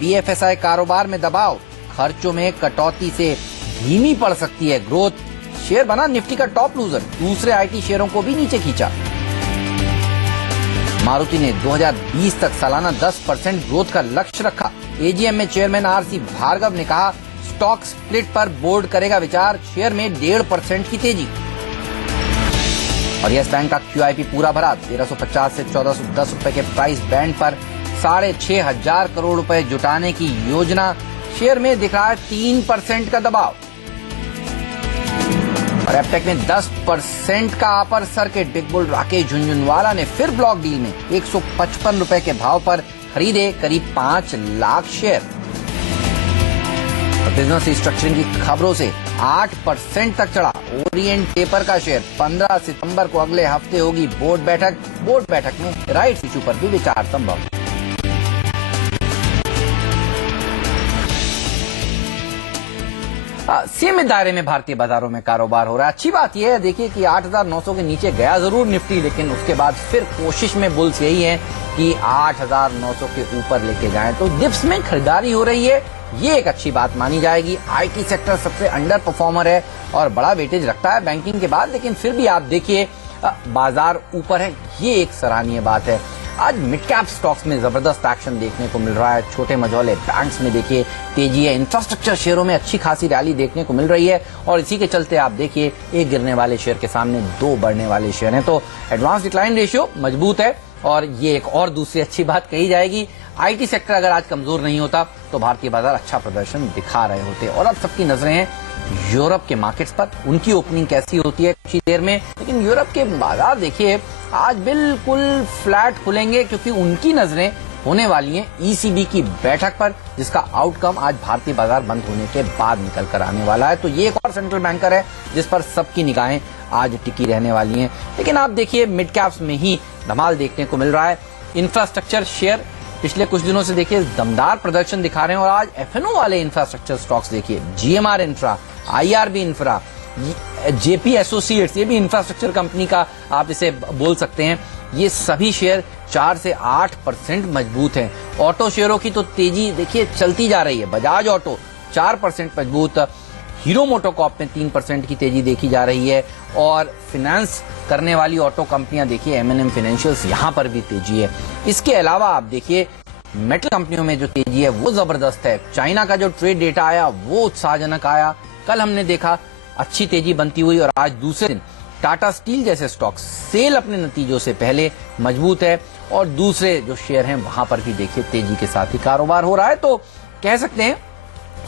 BFSI कारोबार में दबाव, खर्चों में कटौती से धीमी पड़ सकती है ग्रोथ। शेयर बना निफ्टी का टॉप लूजर, दूसरे आईटी शेयरों को भी नीचे खींचा। मारुति ने 2020 तक सालाना 10% ग्रोथ का लक्ष्य रखा। एजीएम में चेयरमैन आरसी भार्गव ने कहा स्टॉक स्प्लिट पर बोर्ड करेगा विचार, शेयर में 1.5% की तेजी। और यस बैंक का क्यूआईपी पूरा भरा, 1350 से 1410 रुपए के प्राइस बैंड पर 6,500 करोड़ रुपए जुटाने की योजना। शेयर में दिख रहा है 3% का दबाव। और एपटेक में 10% का upper circuit, big bull Rakesh Jhunjhunwala ने फिर ब्लॉक डील में 155 रुपए के भाव पर खरीदे करीब 5 लाख शेयर। बिजनेस रिस्ट्रक्चरिंग की खबरों से 8% तक चढ़ा ओरिएंट पेपर का शेयर। 15 सितंबर को अगले हफ्ते होगी बोर्ड बैठक। बोर्ड बैठक में राइट्स इशू पर भी विचार संभव। सीमित दायरे में भारतीय बाजारों में कारोबार हो रहा है। अच्छी बात यह है देखिए कि 8,900 के नीचे गया जरूर निफ्टी, लेकिन उसके बाद फिर कोशिश में बुल्स यही है कि 8,900 के ऊपर लेके जाएं। तो डिप्स में खरीदारी हो रही है, ये एक अच्छी बात मानी जाएगी। आईटी सेक्टर सबसे अंडर परफॉर्मर है और बड़ा वेटेज रखता है बैंकिंग के बाद, लेकिन फिर भी आप देखिए बाजार ऊपर है, ये एक सराहनीय बात है। आज मिड कैप स्टॉक्स में जबरदस्त एक्शन देखने को मिल रहा है। छोटे मझौले बैंक्स में देखिए तेजी है, इंफ्रास्ट्रक्चर शेयरों में अच्छी खासी रैली देखने को मिल रही है। और इसी के चलते आप देखिए एक गिरने वाले शेयर के सामने 2 बढ़ने वाले शेयर हैं। तो एडवांस डिक्लाइन रेशियो मजबूत है और ये एक और दूसरी अच्छी बात कही जाएगी। आईटी सेक्टर अगर आज कमजोर नहीं होता तो भारतीय बाजार अच्छा प्रदर्शन दिखा रहे होते। और अब सबकी नजरें हैं यूरोप के मार्केट्स पर, उनकी ओपनिंग कैसी होती है कुछ ही देर में। लेकिन यूरोप के बाजार देखिए आज बिल्कुल फ्लैट खुलेंगे, क्योंकि उनकी नजरें होने वाली हैं ईसीबी की बैठक पर, जिसका आउटकम आज भारतीय बाजार बंद होने के बाद निकल कर आने वाला है। तो ये एक और सेंट्रल बैंकर है जिस पर सबकी निगाहें आज टिकी रहने वाली हैं। लेकिन आप देखिए मिड कैप्स में ही धमाल देखने को मिल रहा है। इंफ्रास्ट्रक्चर शेयर पिछले कुछ दिनों से देखिए दमदार प्रदर्शन दिखा रहे हैं। और आज एफएनओ वाले इंफ्रास्ट्रक्चर स्टॉक्स देखिए, GMR infra, IRB infra, JP associates, ये भी इंफ्रास्ट्रक्चर कंपनी का आप इसे बोल सकते हैं, ये सभी शेयर 4 से 8% मजबूत हैं। ऑटो शेयरों की तो तेजी देखिए चलती जा रही है। बजाज ऑटो 4% मजबूत, हीरो मोटोकॉर्प में 3% की तेजी देखी जा रही है। और फाइनेंस करने वाली ऑटो कंपनियां देखिए एमएनएम फाइनेंशियल्स, यहां पर भी तेजी है। इसके अलावा आप देखिए मेटल कंपनियों में जो तेजी है वो जबरदस्त है। चाइना का जो ट्रेड डेटा आया वो उत्साहजनक आया। कल हमने देखा अच्छी तेजी बनती हुई, और आज दूसरे दिन टाटा स्टील जैसे स्टॉक्स सेल अपने नतीजों से पहले मजबूत है। और दूसरे जो शेयर हैं वहां पर भी देखिए तेजी के साथ ही कारोबार हो रहा है। तो कह सकते हैं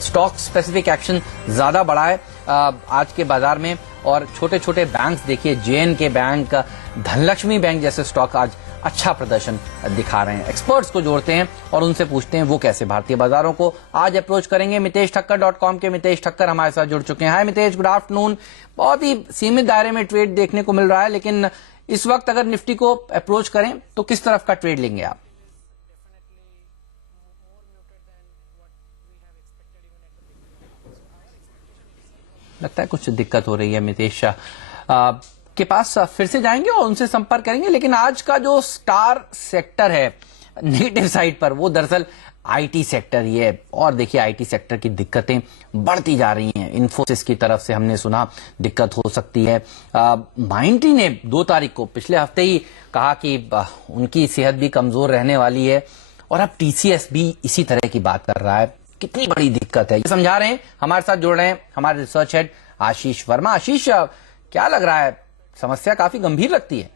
स्टॉक स्पेसिफिक एक्शन ज्यादा बढ़ा है आज के बाजार में। और छोटे छोटे बैंक्स देखिए, जेएनके बैंक, धनलक्ष्मी बैंक जैसे स्टॉक आज अच्छा प्रदर्शन दिखा रहे हैं। एक्सपर्ट्स को जोड़ते हैं और उनसे पूछते हैं वो कैसे भारतीय बाजारों को आज अप्रोच करेंगे। miteshThakkar.com के मितेश ठक्कर हमारे साथ जुड़ चुके हैं। हाय मितेश, गुड आफ्टरनून। बहुत ही सीमित दायरे में ट्रेड देखने को मिल रहा है, लेकिन इस वक्त अगर निफ्टी को अप्रोच करें तो किस तरफ का ट्रेड लेंगे आप? लगता है कुछ दिक्कत हो रही है मितेश के पास, फिर से जाएंगे और उनसे संपर्क करेंगे। लेकिन आज का जो स्टार सेक्टर है नेगेटिव साइड पर, वो दरअसल आईटी सेक्टर ही है। और देखिए आईटी सेक्टर की दिक्कतें बढ़ती जा रही हैं। इन्फोसिस की तरफ से हमने सुना दिक्कत हो सकती है। माइंट्री ने 2 तारीख को पिछले हफ्ते ही कहा कि उनकी सेहत भी कमजोर रहने वाली है। और अब टीसीएस भी इसी तरह की बात कर रहा है। कितनी बड़ी दिक्कत है ये समझा रहे हैं। हमारे साथ जुड़ रहे हैं हमारे रिसर्च हेड आशीष वर्मा। आशीष, क्या लग रहा है, समस्या काफी गंभीर लगती है?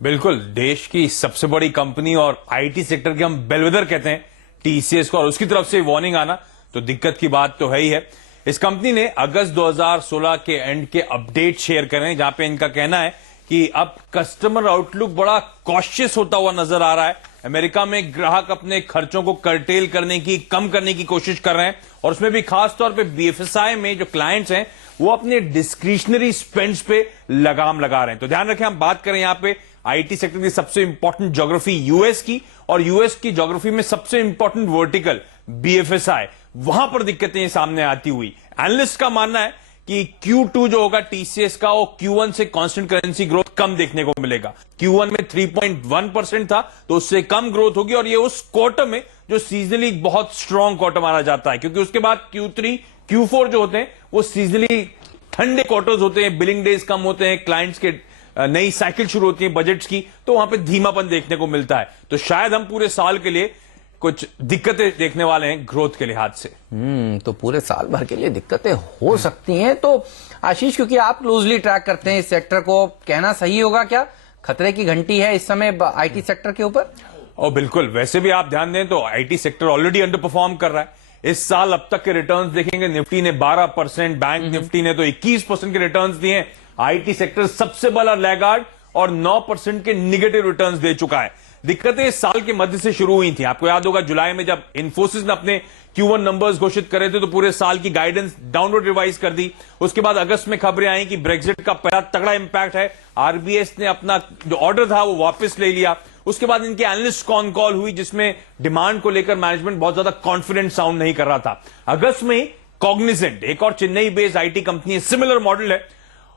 बिल्कुल, देश की सबसे बड़ी कंपनी और आईटी सेक्टर के हम बेलवेदर कहते हैं टीसीएस को, और उसकी तरफ से वार्निंग आना तो दिक्कत की बात तो है ही है। इस कंपनी ने अगस्त 2016 के एंड के अपडेट शेयर करे हैं, जहां पे इनका कहना है कि अब कस्टमर आउटलुक बड़ा कॉशियस होता हुआ नजर आ रहा है। अमेरिका में ग्राहक अपने खर्चों को कर्टेल करने की, कम करने की कोशिश कर रहे हैं, और उसमें भी खासतौर पे बीएफएसआई में जो क्लाइंट्स हैं वो अपने डिस्क्रिशनरी स्पेंड्स पे लगाम लगा रहे हैं। तो ध्यान रखें, हम बात करें यहां पे आईटी सेक्टर की सबसे इंपॉर्टेंट ज्योग्राफी यूएस की, और यूएस की ज्योग्राफी में सबसे इंपॉर्टेंट वर्टिकल बीएफएसआई, वहां पर दिक्कतें सामने आती हुई। एनालिस्ट का मानना है कि Q2 जो होगा टीसीएस का, वो Q1 से कांस्टेंट करेंसी ग्रोथ कम देखने को मिलेगा। Q1 में 3.1% था, तो उससे कम ग्रोथ होगी, और ये उस क्वार्टर में जो सीजनली बहुत स्ट्रॉन्ग क्वार्टर माना जाता है, क्योंकि उसके बाद Q3, Q4 जो होते हैं वो सीजनली ठंडे क्वार्टर्स होते हैं, बिलिंग डेज कम होते हैं, क्लाइंट्स के नई साइकिल शुरू होती है बजट्स की, तो वहां पे धीमापन देखने को मिलता है। तो शायद हम पूरे साल के लिए कुछ दिक्कतें देखने वाले हैं ग्रोथ के लिहाज से। तो पूरे साल भर के लिए दिक्कतें हो सकती हैं। तो आशीष, क्योंकि आप क्लोजली ट्रैक करते हैं इस सेक्टर को, कहना सही होगा क्या खतरे की घंटी है इस समय आईटी सेक्टर के ऊपर? और बिल्कुल, वैसे भी आप ध्यान दें तो IT sector already under perform कर रहा है। इस साल अब तक के रिटर्न्स देखेंगे, निफ्टी ने 12%, बैंक निफ्टी ने तो 21% के रिटर्न्स दिए हैं। आईटी सेक्टर सबसे बड़ा लैगार्ड और 9% के निगेटिव रिटर्न्स दे चुका है। दिक्कतें इस साल के मध्य से शुरू हुई थी। आपको याद होगा जुलाई में जब इन्फोसिस ने अपने Q1 नंबर्स घोषित करे थे तो पूरे साल की गाइडेंस डाउनवर्ड रिवाइज कर दी। उसके बाद अगस्त में खबरें आई कि ब्रेक्जिट का पहला तगड़ा इंपैक्ट है, आरबीएस ने अपना जो ऑर्डर था वो वापस ले लिया। उसके बाद इनकी एनालिस्ट कॉन कॉल हुई जिसमें डिमांड को लेकर मैनेजमेंट बहुत ज्यादा कॉन्फिडेंट साउंड नहीं कर रहा था। अगस्त में कॉग्निजेंट, एक और चेन्नई बेस्ड आईटी कंपनी है, सिमिलर मॉडल है,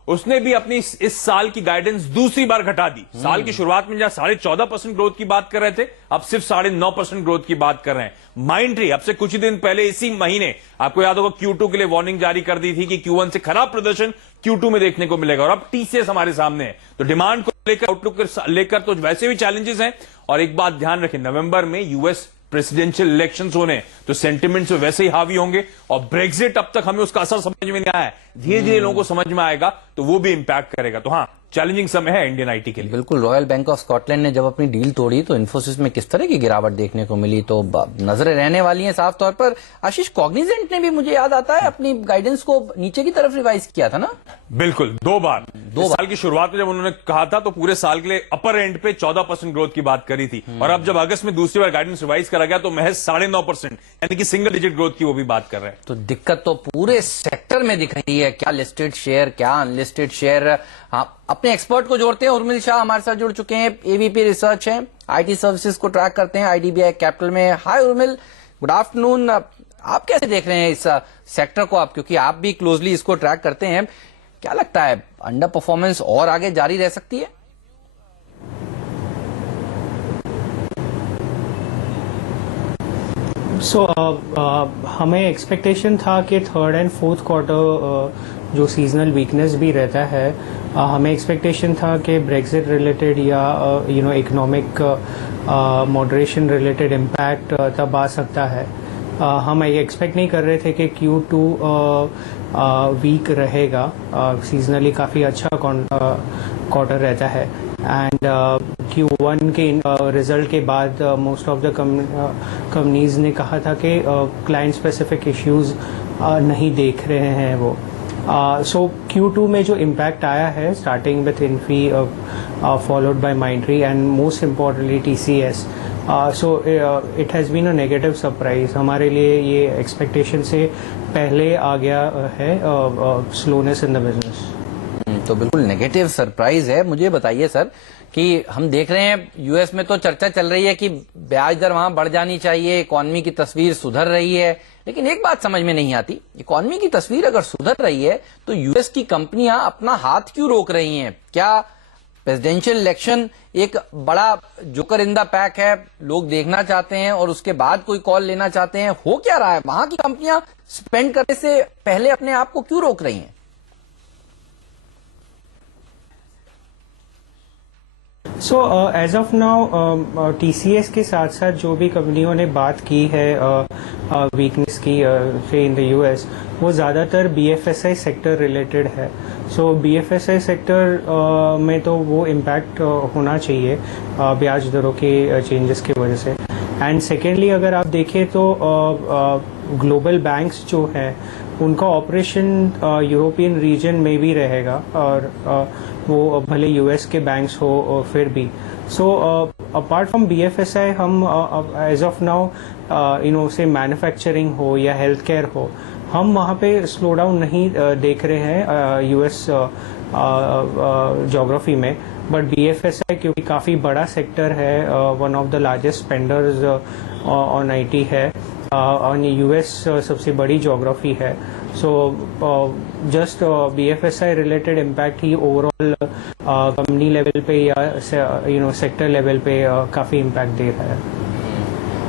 उसने भी अपनी इस साल की गाइडेंस दूसरी बार घटा दी। साल की शुरुआत में जहां 14.5% ग्रोथ की बात कर रहे थे, अब सिर्फ 9.5% ग्रोथ की बात कर रहे हैं। माइंडट्री अब से कुछ ही दिन पहले इसी महीने आपको याद होगा Q2 के लिए वार्निंग जारी कर दी थी कि Q1 से खराब प्रदर्शन Q2 में देखने को मिलेगा, और अब TCS हमारे सामने है। तो डिमांड को लेकर, आउटलुक लेकर तो वैसे भी चैलेंजेस हैं। और एक बात ध्यान रखें, नवंबर में यूएस प्रेसिडेंशियल इलेक्शंस होने, तो सेंटिमेंट्स वैसे ही हावी होंगे। और ब्रेक्जिट अब तक हमें उसका असर समझ में नहीं आया है, धीरे धीरे लोगों को समझ में आएगा तो वो भी इंपैक्ट करेगा। तो हाँ, चैलेंजिंग समय है इंडियन आईटी के लिए। बिल्कुल, रॉयल बैंक ऑफ स्कॉटलैंड ने जब अपनी डील तोड़ी तो इन्फोसिस में किस तरह की गिरावट देखने को मिली, तो नजरें रहने वाली हैं साफ तौर पर। आशीष, कॉग्निजेंट ने भी, मुझे याद आता है, अपनी गाइडेंस को नीचे की तरफ रिवाइज किया था ना? बिल्कुल, दो बार साल की शुरुआत में जब उन्होंने कहा था तो पूरे साल के लिए अपर एंड पे 14% ग्रोथ की बात करी थी, और अब जब अगस्त में दूसरी बार गाइडेंस रिवाइज करा गया तो महज 9.5% यानी कि सिंगल डिजिट ग्रोथ की वो भी बात कर रहे हैं। तो दिक्कत तो पूरे सेक्टर में दिख रही है, क्या लिस्टेड शेयर, क्या अनलिस्टेड शेयर। हाँ, अपने एक्सपर्ट को जोड़ते हैं, उर्मिल शाह हमारे साथ जुड़ चुके हैं, एबीपी रिसर्च है, आईटी सर्विसेज को ट्रैक करते हैं आईडीबीआई कैपिटल में। हाय उर्मिल, गुड आफ्टरनून। आप कैसे देख रहे हैं इस सेक्टर को, आप क्योंकि आप भी क्लोजली इसको ट्रैक करते हैं, क्या लगता है अंडर परफॉर्मेंस और आगे जारी रह सकती है? हमें एक्सपेक्टेशन था कि थर्ड एंड फोर्थ क्वार्टर जो सीजनल वीकनेस भी रहता है, हमें एक्सपेक्टेशन था कि ब्रेक्जिट रिलेटेड या इकोनॉमिक मॉडरेशन रिलेटेड इम्पैक्ट तब आ सकता है। हम एक्सपेक्ट नहीं कर रहे थे कि Q2 वीक रहेगा। सीजनली काफ़ी अच्छा क्वार्टर रहता है, एंड Q1 के रिजल्ट के बाद मोस्ट ऑफ द कंपनीज ने कहा था कि क्लाइंट स्पेसिफिक इश्यूज नहीं देख रहे हैं वो। सो Q2 में जो इम्पैक्ट आया है, starting with Infy followed by Mindtree and most importantly TCS, so it has been a negative surprise. हमारे लिए ये एक्सपेक्टेशन से पहले आ गया है स्लोनेस इन द बिजनेस। तो बिल्कुल नेगेटिव सरप्राइज है। मुझे बताइए सर कि हम देख रहे हैं यूएस में तो चर्चा चल रही है कि ब्याज दर वहां बढ़ जानी चाहिए, इकोनॉमी की तस्वीर सुधर रही है, लेकिन एक बात समझ में नहीं आती, इकोनॉमी की तस्वीर अगर सुधर रही है तो यूएस की कंपनियां अपना हाथ क्यों रोक रही हैं? क्या प्रेसिडेंशियल इलेक्शन एक बड़ा जोकर इन द पैक है, लोग देखना चाहते हैं और उसके बाद कोई कॉल लेना चाहते हैं? हो क्या रहा है? वहां की कंपनियां स्पेंड करने से पहले अपने आप को क्यों रोक रही हैं? So as of now TCS के साथ साथ जो भी कंपनियों ने बात की है वीकनेस की से इन द US, वो ज़्यादातर BFSI सेक्टर रिलेटेड है। सो BFSI सेक्टर में तो वो इम्पैक्ट होना चाहिए ब्याज दरों के चेंजेस की वजह से। एंड सेकेंडली अगर आप देखें तो ग्लोबल बैंक्स जो हैं उनका ऑपरेशन यूरोपियन रीजन में भी रहेगा, और वो भले US के बैंक्स हो फिर भी। सो अपार्ट फ्रॉम BFSI हम एज ऑफ नाउ से मैन्युफैक्चरिंग हो या हेल्थ केयर हो, हम वहाँ पे स्लो डाउन नहीं देख रहे हैं US जोग्राफी में। बट BFSI क्योंकि काफ़ी बड़ा सेक्टर है, one of the largest spenders on IT है, ऑन US सबसे बड़ी जोग्राफी है। So just BFSI related impact ही ओवरऑल कंपनी लेवल पे या सेक्टर लेवल पे काफ़ी इम्पैक्ट दे रहा है।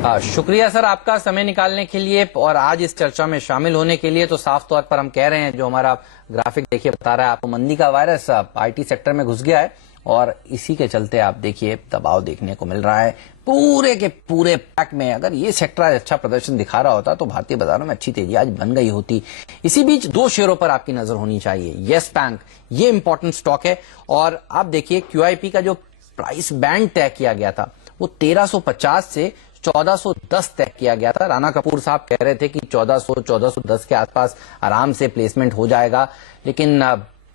शुक्रिया सर आपका समय निकालने के लिए और आज इस चर्चा में शामिल होने के लिए। तो साफ तौर पर हम कह रहे हैं, जो हमारा ग्राफिक देखिए बता रहा है आपको, मंदी का वायरस आईटी सेक्टर में घुस गया है और इसी के चलते आप देखिए दबाव देखने को मिल रहा है पूरे के पूरे पैक में। अगर ये सेक्टर आज अच्छा प्रदर्शन दिखा रहा होता तो भारतीय बाजारों में अच्छी तेजी आज बन गई होती। इसी बीच दो शेयरों पर आपकी नजर होनी चाहिए। येस बैंक, ये इंपॉर्टेंट स्टॉक है और आप देखिए क्यूआईपी का जो प्राइस बैंड तय किया गया था वो 1350 से 1410 तय किया गया था। राणा कपूर साहब कह रहे थे कि 1410 के आसपास आराम से प्लेसमेंट हो जाएगा, लेकिन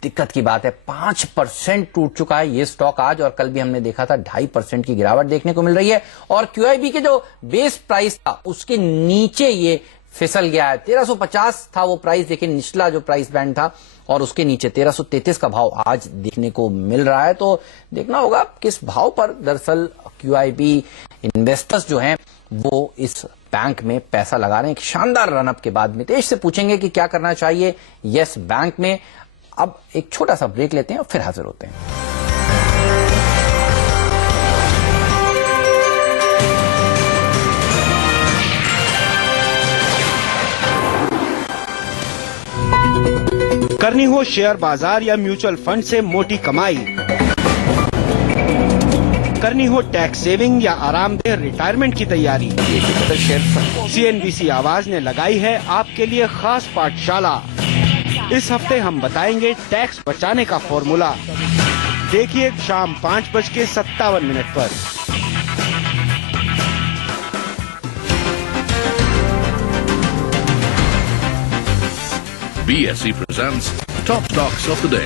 दिक्कत की बात है 5% टूट चुका है ये स्टॉक आज, और कल भी हमने देखा था 2.5% की गिरावट देखने को मिल रही है। और क्यूआईबी के जो बेस प्राइस था उसके नीचे ये फिसल गया है। 1350 था वो प्राइस, लेकिन निचला जो प्राइस बैंड था और उसके नीचे 1333 का भाव आज देखने को मिल रहा है। तो देखना होगा किस भाव पर दरअसल क्यूआईबी इन्वेस्टर्स जो हैं वो इस बैंक में पैसा लगा रहे हैं। एक शानदार रनअप के बाद नितेश से पूछेंगे कि क्या करना चाहिए येस बैंक में। अब एक छोटा सा ब्रेक लेते हैं और फिर हाजिर होते हैं। करनी हो शेयर बाजार या म्यूचुअल फंड से मोटी कमाई, करनी हो टैक्स सेविंग या आरामदेह रिटायरमेंट की तैयारी, सीएनबीसी आवाज ने लगाई है आपके लिए खास पाठशाला। इस हफ्ते हम बताएंगे टैक्स बचाने का फॉर्मूला। देखिए शाम 5:57 पर। BSE presents Top Stocks of the Day.